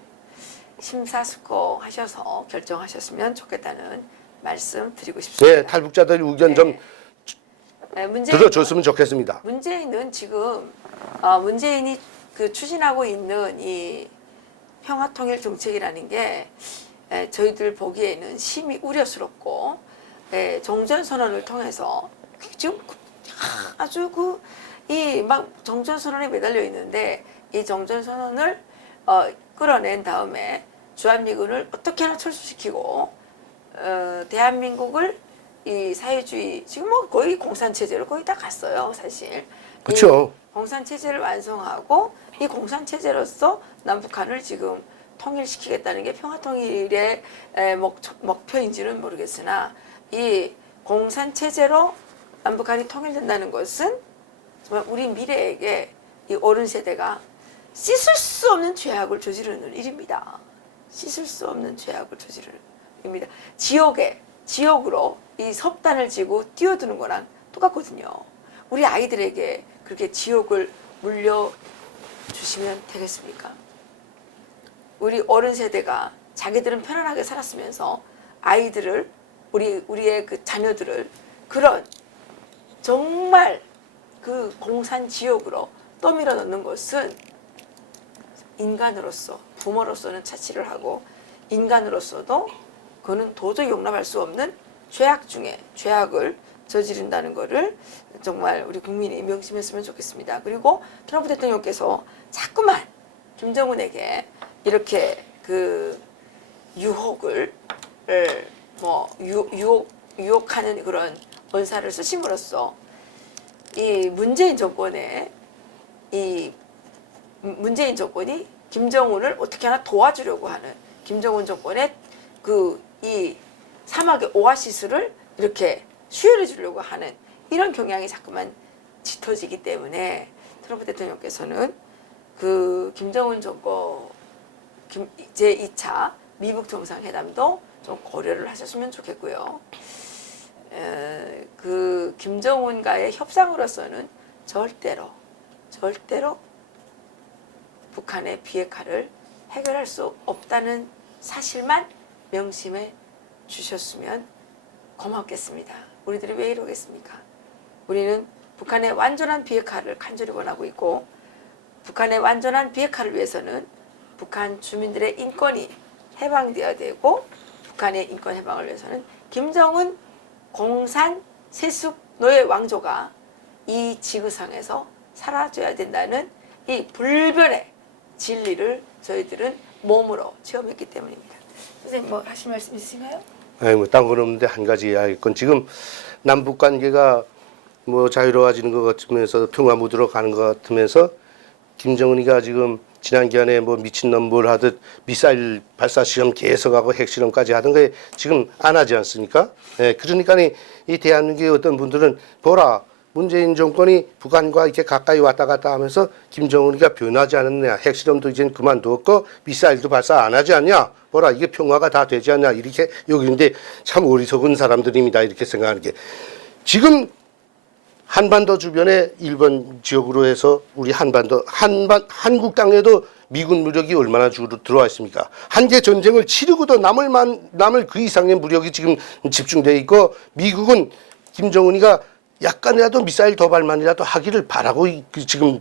심사숙고하셔서 결정하셨으면 좋겠다는 말씀 드리고 싶습니다. 네, 탈북자들 의견 좀 들어줬으면 좋겠습니다. 문재인은 지금 문재인이 그 추진하고 있는 이 평화통일 정책이라는 게 저희들 보기에는 심히 우려스럽고 종전선언을 통해서 지금 아주 이 막 종전선언에 매달려 있는데 이 종전선언을 끌어낸 다음에 주한미군을 어떻게 하나 철수시키고 대한민국을 이 사회주의 지금 뭐 거의 공산체제로 거의 다 갔어요 사실. 그렇죠. 공산체제를 완성하고 이 공산체제로서 남북한을 지금 통일시키겠다는 게 평화통일의 목표인지는 모르겠으나 이 공산체제로 남북한이 통일된다는 것은 정말 우리 미래에게 이 어른 세대가 씻을 수 없는 죄악을 저지르는 일입니다. 씻을 수 없는 죄악을 저지르는 일입니다. 지옥으로 이 섭단을 지고 뛰어드는 거랑 똑같거든요. 우리 아이들에게 그렇게 지옥을 물려주시면 되겠습니까? 우리 어른 세대가 자기들은 편안하게 살았으면서 아이들을 우리의 그 자녀들을 그런 정말 그 공산 지옥으로 떠밀어 넣는 것은 인간으로서 부모로서는 차치를 하고 인간으로서도 그거는 도저히 용납할 수 없는 죄악 중에 죄악을 저지른다는 것을 정말 우리 국민이 명심했으면 좋겠습니다. 그리고 트럼프 대통령께서 자꾸만 김정은에게 이렇게 그 유혹하는 그런 언사를 쓰심으로써 이 문재인 정권이 김정은을 어떻게 하나 도와주려고 하는 김정은 정권의 이 사막의 오아시스를 이렇게 수혈해 주려고 하는 이런 경향이 자꾸만 짙어지기 때문에 트럼프 대통령께서는 그 김정은 정권 제2차 미북 정상회담도 좀 고려를 하셨으면 좋겠고요. 그 김정은과의 협상으로서는 절대로 북한의 비핵화를 해결할 수 없다는 사실만 명심해 주셨으면 고맙겠습니다. 우리들이 왜 이러겠습니까? 우리는 북한의 완전한 비핵화를 간절히 원하고 있고 북한의 완전한 비핵화를 위해서는 북한 주민들의 인권이 해방되어야 되고 북한의 인권 해방을 위해서는 김정은 공산 세습 노예 왕조가 이 지구상에서 사라져야 된다는 이 불변의 진리를 저희들은 몸으로 체험했기 때문입니다. 선생님 뭐 하실 말씀 있으신가요? 아니 딴 건 없는데 한 가지 이야기건 지금 남북 관계가 뭐 자유로워지는 것 같으면서 평화 무드로 가는 것 같으면서 김정은이가 지금 지난 기간에 뭐 미친놈 뭘 하듯 미사일 발사 시험 계속하고 핵실험까지 하던 거에 지금 안 하지 않습니까? 그러니까 이 대한민국의 어떤 분들은 보라 문재인 정권이 북한과 이렇게 가까이 왔다 갔다 하면서 김정은이가 변하지 않았냐 핵실험도 이제 그만두었고 미사일도 발사 안 하지 않냐 보라 이게 평화가 다 되지 않냐 이렇게 여기는데 참 어리석은 사람들입니다 이렇게 생각하는 게 지금 한반도 주변에 일본 지역으로 해서 우리 한국 땅에도 미군 무력이 얼마나 들어와 있습니까? 한계 전쟁을 치르고도 남을 그 이상의 무력이 지금 집중되어 있고 미국은 김정은이가 약간이라도 미사일 도발만이라도 하기를 바라고 지금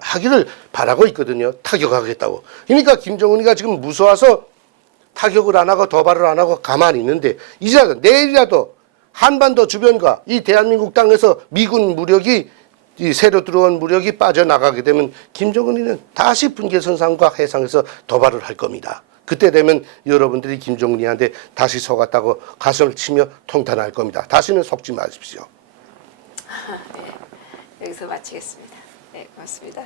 하기를 바라고 있거든요. 타격하겠다고. 그러니까 김정은이가 지금 무서워서 타격을 안 하고 도발을 안 하고 가만히 있는데 이제 내일이라도 한반도 주변과 이 대한민국 땅에서 미군 무력이 이 새로 들어온 무력이 빠져나가게 되면 김정은이는 다시 분계선상과 해상에서 도발을 할 겁니다. 그때 되면 여러분들이 김정은이한테 다시 속았다고 가슴을 치며 통탄할 겁니다. 다시는 속지 마십시오. 네, 여기서 마치겠습니다. 네, 고맙습니다.